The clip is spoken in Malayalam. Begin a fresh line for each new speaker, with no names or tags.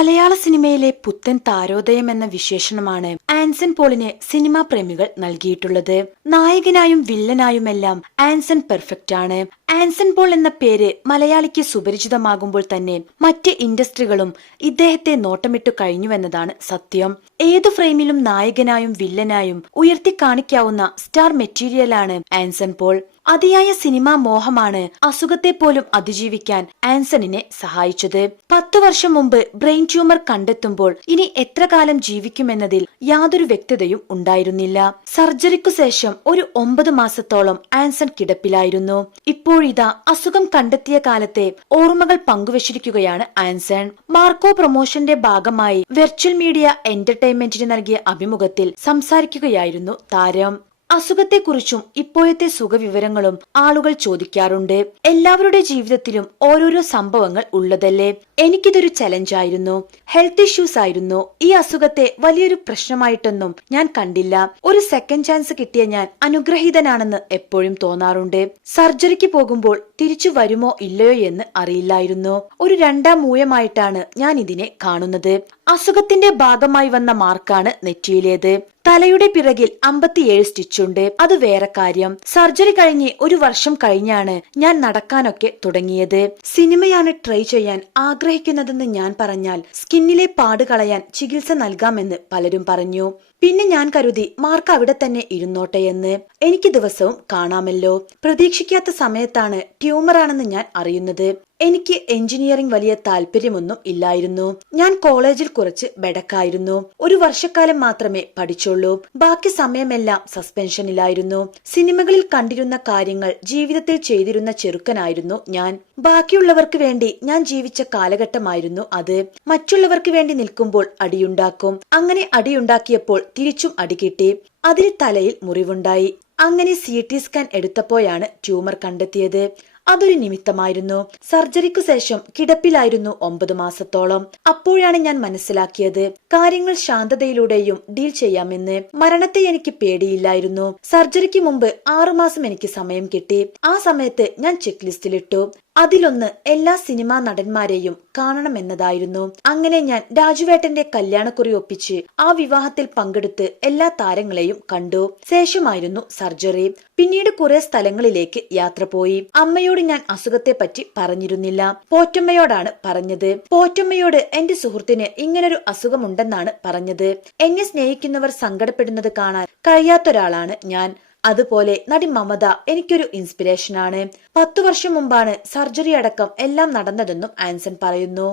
മലയാള സിനിമയിലെ പുത്തൻ താരോദയം എന്ന വിശേഷണമാണ് ആൻസൺ പോളിന് സിനിമാ പ്രേമികൾ നൽകിയിട്ടുള്ളത്. നായകനായും വില്ലനായുമെല്ലാം ആൻസൺ പെർഫെക്റ്റ് ആണ്. ആൻസൺ പോൾ എന്ന പേര് മലയാളിക്ക് സുപരിചിതമാകുമ്പോൾ തന്നെ മറ്റ് ഇൻഡസ്ട്രികളും ഇദ്ദേഹത്തെ നോട്ടമിട്ടു കഴിഞ്ഞുവെന്നതാണ് സത്യം. ഏതു ഫ്രെയിമിലും നായകനായും വില്ലനായും ഉയർത്തി കാണിക്കാവുന്ന സ്റ്റാർ മെറ്റീരിയലാണ് ആൻസൺ പോൾ. അതിയായ സിനിമാ മോഹമാണ് അസുഖത്തെ പോലും അതിജീവിക്കാൻ ആൻസണിനെ സഹായിച്ചത്. പത്തു വർഷം മുമ്പ് ബ്രെയിൻ ട്യൂമർ കണ്ടെത്തുമ്പോൾ ഇനി എത്ര കാലം ജീവിക്കുമെന്നതിൽ യാതൊരു വ്യക്തതയും ഉണ്ടായിരുന്നില്ല. സർജറിക്കു ശേഷം ഒരു ഒമ്പത് മാസത്തോളം ആൻസൺ കിടപ്പിലായിരുന്നു. ഇപ്പോഴിതാ അസുഖം കണ്ടെത്തിയ കാലത്തെ ഓർമ്മകൾ പങ്കുവച്ചിരിക്കുകയാണ് ആൻസൺ. മാർക്കോ പ്രൊമോഷന്റെ ഭാഗമായി വെർച്വൽ മീഡിയ എന്റർടൈൻമെന്റിന് നൽകിയ അഭിമുഖത്തിൽ സംസാരിക്കുകയായിരുന്നു താരം. അസുഖത്തെക്കുറിച്ചും ഇപ്പോഴത്തെ സുഖവിവരങ്ങളും ആളുകൾ ചോദിക്കാറുണ്ട്. എല്ലാവരുടെ ജീവിതത്തിലും ഓരോരോ സംഭവങ്ങൾ ഉള്ളതല്ലേ? എനിക്കിതൊരു ചലഞ്ചായിരുന്നു ഹെൽത്ത് ഇഷ്യൂസ് ആയിരുന്നു. ഈ അസുഖത്തെ വലിയൊരു പ്രശ്നമായിട്ടൊന്നും ഞാൻ കണ്ടില്ല. ഒരു സെക്കൻഡ് ചാൻസ് കിട്ടിയ ഞാൻ അനുഗ്രഹീതനാണെന്ന് എപ്പോഴും തോന്നാറുണ്ട്. സർജറിക്ക് പോകുമ്പോൾ തിരിച്ചു വരുമോ ഇല്ലയോ എന്ന് അറിയില്ലായിരുന്നു. ഒരു രണ്ടാം മൂയമായിട്ടാണ് ഞാൻ ഇതിനെ കാണുന്നത്. അസുഖത്തിന്റെ ഭാഗമായി വന്ന മാർക്കാണ് നെറ്റിയിലേത്. തലയുടെ പിറകിൽ അമ്പത്തിയേഴ് സ്റ്റിച്ചുണ്ട് അത് വേറെ കാര്യം. സർജറി കഴിഞ്ഞ് ഒരു വർഷം കഴിഞ്ഞാണ് ഞാൻ നടക്കാനൊക്കെ തുടങ്ങിയത്. സിനിമയാണ് ട്രൈ ചെയ്യാൻ ആഗ്രഹിക്കുന്നതെന്ന് ഞാൻ പറഞ്ഞാൽ സ്കിന്നിലെ പാട് കളയാൻ ചികിത്സ നൽകാമെന്ന് പലരും പറഞ്ഞു. പിന്നെ ഞാൻ കരുതി മാർക്ക് അവിടെ തന്നെ ഇരുന്നോട്ടെ എന്ന്. എനിക്ക് ദിവസവും കാണാമല്ലോ. പ്രതീക്ഷിക്കാത്ത സമയത്താണ് ട്യൂമറാണെന്ന് ഞാൻ അറിയുന്നത്. എനിക്ക് എഞ്ചിനീയറിംഗ് വലിയ താല്പര്യമൊന്നും ഇല്ലായിരുന്നു. ഞാൻ കോളേജിൽ കുറച്ച് ബെടക്കായിരുന്നു. ഒരു വർഷക്കാലം മാത്രമേ പഠിച്ചുള്ളൂ. ബാക്കി സമയമെല്ലാം സസ്പെൻഷനിലായിരുന്നു. സിനിമകളിൽ കണ്ടിരുന്ന കാര്യങ്ങൾ ജീവിതത്തിൽ ചെയ്തിരുന്ന ചെറുക്കനായിരുന്നു ഞാൻ. ബാക്കിയുള്ളവർക്ക് വേണ്ടി ഞാൻ ജീവിച്ച കാലഘട്ടമായിരുന്നു അത്. മറ്റുള്ളവർക്ക് വേണ്ടി നിൽക്കുമ്പോൾ അടിയുണ്ടാക്കും. അങ്ങനെ അടിയുണ്ടാക്കിയപ്പോൾ തിരിച്ചും അടികിട്ടി അതിൽ തലയിൽ മുറിവുണ്ടായി. അങ്ങനെ സി ടി സ്കാൻ എടുത്തപ്പോഴാണ് ട്യൂമർ കണ്ടെത്തിയത്. അതൊരു നിമിത്തമായിരുന്നു. സർജറിക്കു ശേഷം കിടപ്പിലായിരുന്നു ഒമ്പത് മാസത്തോളം. അപ്പോഴാണ് ഞാൻ മനസ്സിലാക്കിയത്. കാര്യങ്ങൾ ശാന്തതയിലൂടെയും ഡീൽ ചെയ്യാമെന്ന്. മരണത്തെ എനിക്ക് പേടിയില്ലായിരുന്നു. സർജറിക്ക് മുമ്പ് ആറുമാസം എനിക്ക് സമയം കിട്ടി. ആ സമയത്ത് ഞാൻ ചെക്ക് ലിസ്റ്റിലിട്ടു. അതിലൊന്ന് എല്ലാ സിനിമാ നടന്മാരെയും കാണണമെന്നതായിരുന്നു. അങ്ങനെ ഞാൻ രാജുവേട്ടന്റെ കല്യാണക്കുറി ഒപ്പിച്ച് ആ വിവാഹത്തിൽ പങ്കെടുത്ത് എല്ലാ താരങ്ങളെയും കണ്ടു. ശേഷമായിരുന്നു സർജറി. പിന്നീട് കുറെ സ്ഥലങ്ങളിലേക്ക് യാത്ര പോയി. അമ്മയോട് ഞാൻ അസുഖത്തെ പറ്റി പറഞ്ഞിരുന്നില്ല. പോറ്റമ്മയോടാണ് പറഞ്ഞത്. പോറ്റമ്മയോട് എന്റെ സുഹൃത്തിന് ഇങ്ങനൊരു അസുഖമുണ്ടെന്നാണ് പറഞ്ഞത്. എന്നെ സ്നേഹിക്കുന്നവർ സങ്കടപ്പെടുന്നത് കാണാൻ കഴിയാത്തൊരാളാണ് ഞാൻ. അതുപോലെ നടി മമത എനിക്കൊരു ഇൻസ്പിരേഷനാണ് പത്തു വർഷം മുമ്പാണ് സർജറി അടക്കം എല്ലാം നടന്നതെന്നും ആൻസൺ പറയുന്നു.